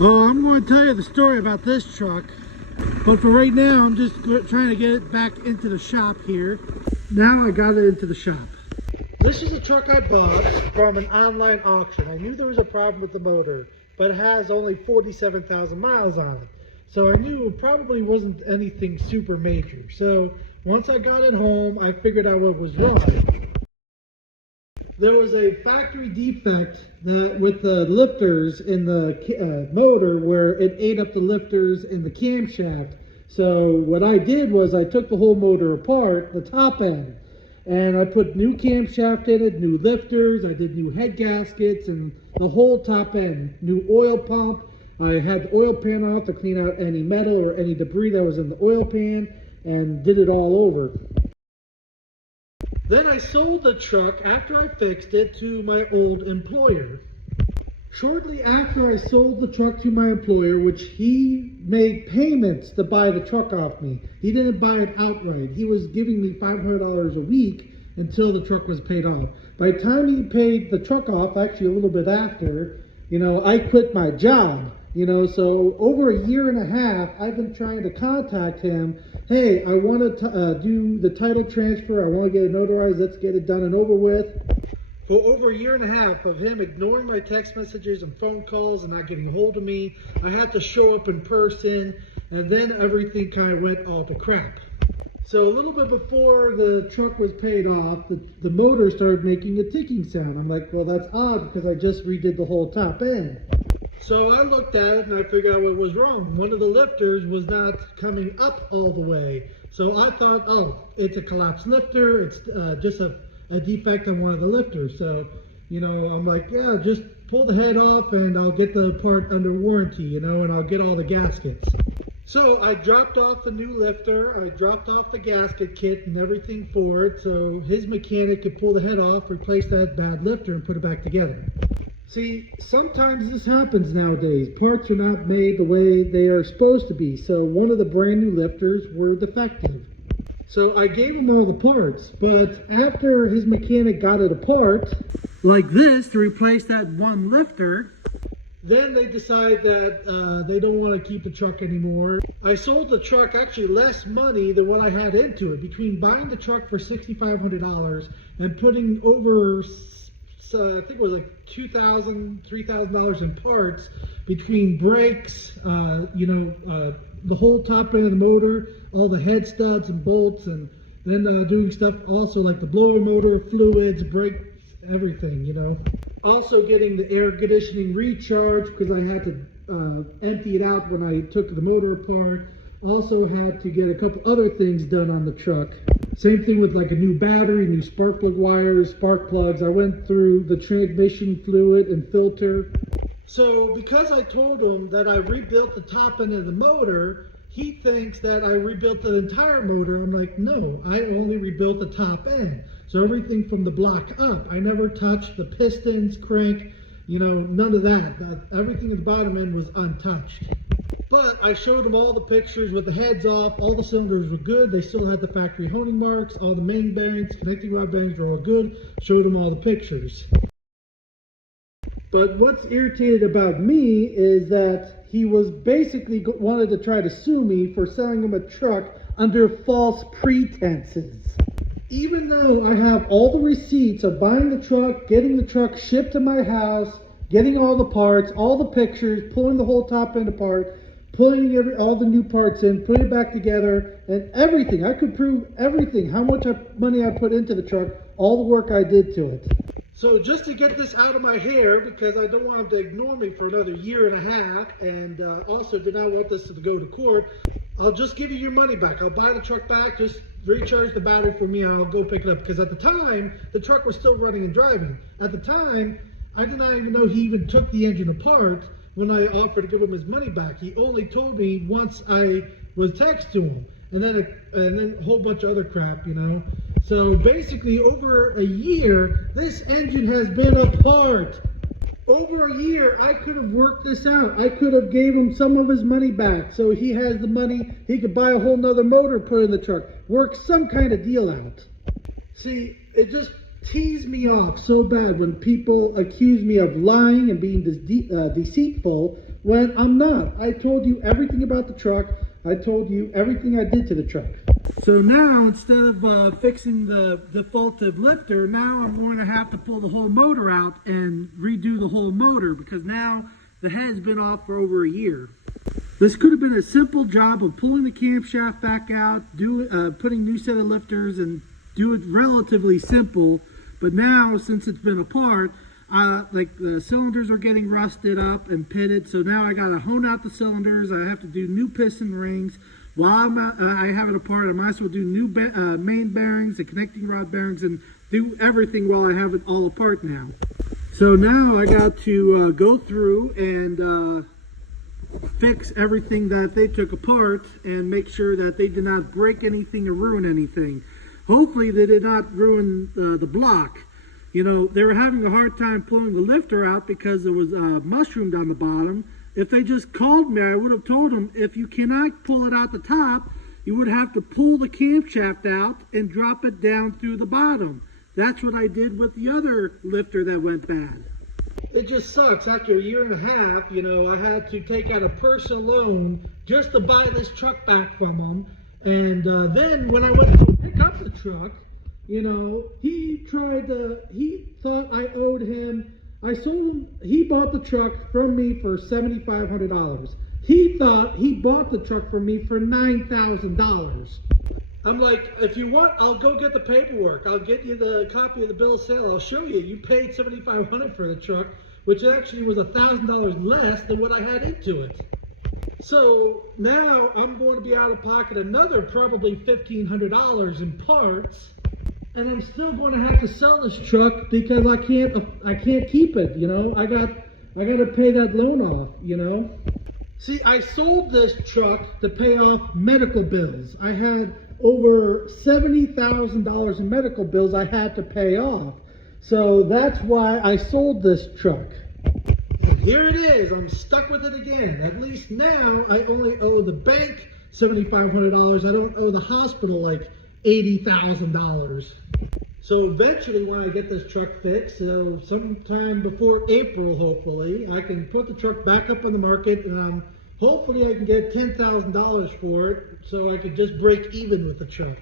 Well, I'm going to tell you the story about this truck, but for right now, I'm just trying to get it back into the shop here. Now I got it into the shop. This is a truck I bought from an online auction. I knew there was a problem with the motor, but it has only 47,000 miles on it. So I knew it probably wasn't anything super major. So once I got it home, I figured out what was wrong. There was a factory defect with the lifters in the motor where it ate up the lifters in the camshaft. So what I did was I took the whole motor apart, the top end, and I put new camshaft in it, new lifters, I did new head gaskets and the whole top end, new oil pump. I had the oil pan off to clean out any metal or any debris that was in the oil pan and did it all over. Then I sold the truck after I fixed it to my old employer. Shortly after I sold the truck to my employer, which he made payments to buy the truck off me. He didn't buy it outright. He was giving me $500 a week until the truck was paid off. By the time he paid the truck off, actually a little bit after, I quit my job. So over a year and a half, I've been trying to contact him. Hey, I want to do the title transfer. I want to get it notarized. Let's get it done and over with. For over a year and a half of him ignoring my text messages and phone calls and not getting a hold of me, I had to show up in person, and then everything kind of went all to crap. So a little bit before the truck was paid off, the motor started making a ticking sound. I'm like, well, that's odd because I just redid the whole top end. So I looked at it and I figured out what was wrong. One of the lifters was not coming up all the way. So I thought, oh, it's a collapsed lifter. It's just a defect on one of the lifters. So, I'm like, yeah, just pull the head off and I'll get the part under warranty, and I'll get all the gaskets. So I dropped off the new lifter. I dropped off the gasket kit and everything for it so his mechanic could pull the head off, replace that bad lifter, and put it back together. See, sometimes this happens nowadays. Parts are not made the way they are supposed to be. So one of the brand new lifters were defective. So I gave him all the parts, but after his mechanic got it apart, like this, to replace that one lifter, then they decide that they don't want to keep the truck anymore. I sold the truck actually less money than what I had into it. Between buying the truck for $6,500 and putting over, I think it was like $2,000, $3,000 in parts between brakes, the whole top end of the motor, all the head studs and bolts, and then doing stuff also like the blower motor, fluids, brake, everything, Also getting the air conditioning recharged because I had to empty it out when I took the motor apart. Also had to get a couple other things done on the truck. Same thing with like a new battery, new spark plug wires, spark plugs. I went through the transmission fluid and filter. So because I told him that I rebuilt the top end of the motor, he thinks that I rebuilt the entire motor. I'm like, no, I only rebuilt the top end. So everything from the block up. I never touched the pistons, crank, none of that. Everything at the bottom end was untouched. But I showed him all the pictures with the heads off. All the cylinders were good. They still had the factory honing marks. All the main bearings, connecting rod bearings were all good. Showed him all the pictures. But what's irritated about me is that he was basically wanted to try to sue me for selling him a truck under false pretenses. Even though I have all the receipts of buying the truck, getting the truck shipped to my house, getting all the parts, all the pictures, pulling the whole top end apart, putting all the new parts in, putting it back together, and everything. I could prove everything, how much money I put into the truck, all the work I did to it. So just to get this out of my hair, because I don't want him to ignore me for another year and a half, and also do not want this to go to court, I'll just give you your money back. I'll buy the truck back, just recharge the battery for me, and I'll go pick it up. Because at the time, the truck was still running and driving. At the time, I did not even know he even took the engine apart when I offered to give him his money back. He only told me once I was text to him, and then a whole bunch of other crap, So basically, over a year, this engine has been apart. Over a year, I could have worked this out. I could have gave him some of his money back, so he has the money. He could buy a whole nother motor, put in the truck, work some kind of deal out. See, it just tease me off so bad when people accuse me of lying and being deceitful when I'm not. I told you everything about the truck. I told you everything I did to the truck. So now, instead of fixing the defaulted lifter, now I'm going to have to pull the whole motor out and redo the whole motor, because now the head's been off for over a year. This could have been a simple job of pulling the camshaft back out, putting new set of lifters, and do it relatively simple. But now, since it's been apart, like the cylinders are getting rusted up and pitted, so now I gotta hone out the cylinders. I have to do new piston rings. While I have it apart, I might as well do new main bearings and connecting rod bearings and do everything while I have it all apart now. So now I got to go through and fix everything that they took apart and make sure that they did not break anything or ruin anything. Hopefully they did not ruin the block. You know, they were having a hard time pulling the lifter out because it was mushroomed on the bottom. If they just called me, I would have told them, if you cannot pull it out the top, you would have to pull the camshaft out and drop it down through the bottom. That's what I did with the other lifter that went bad. It just sucks. After a year and a half, you know, I had to take out a personal loan just to buy this truck back from them. And then when I went to pick up the truck, you know, he thought I owed him. I sold him, he bought the truck from me for $7,500. He thought he bought the truck from me for $9,000. I'm like, if you want, I'll go get the paperwork. I'll get you the copy of the bill of sale. I'll show you. You paid $7,500 for the truck, which actually was $1,000 less than what I had into it. So now I'm going to be out of pocket another probably $1,500 in parts. And I'm still going to have to sell this truck because I can't keep it, you know. I got to pay that loan off, you know. See, I sold this truck to pay off medical bills. I had over $70,000 in medical bills I had to pay off. So that's why I sold this truck. And here it is. I'm stuck with it again. At least now I only owe the bank $7,500. I don't owe the hospital like $80,000. So eventually when I get this truck fixed, so sometime before April hopefully, I can put the truck back up on the market, and hopefully I can get $10,000 for it so I could just break even with the truck.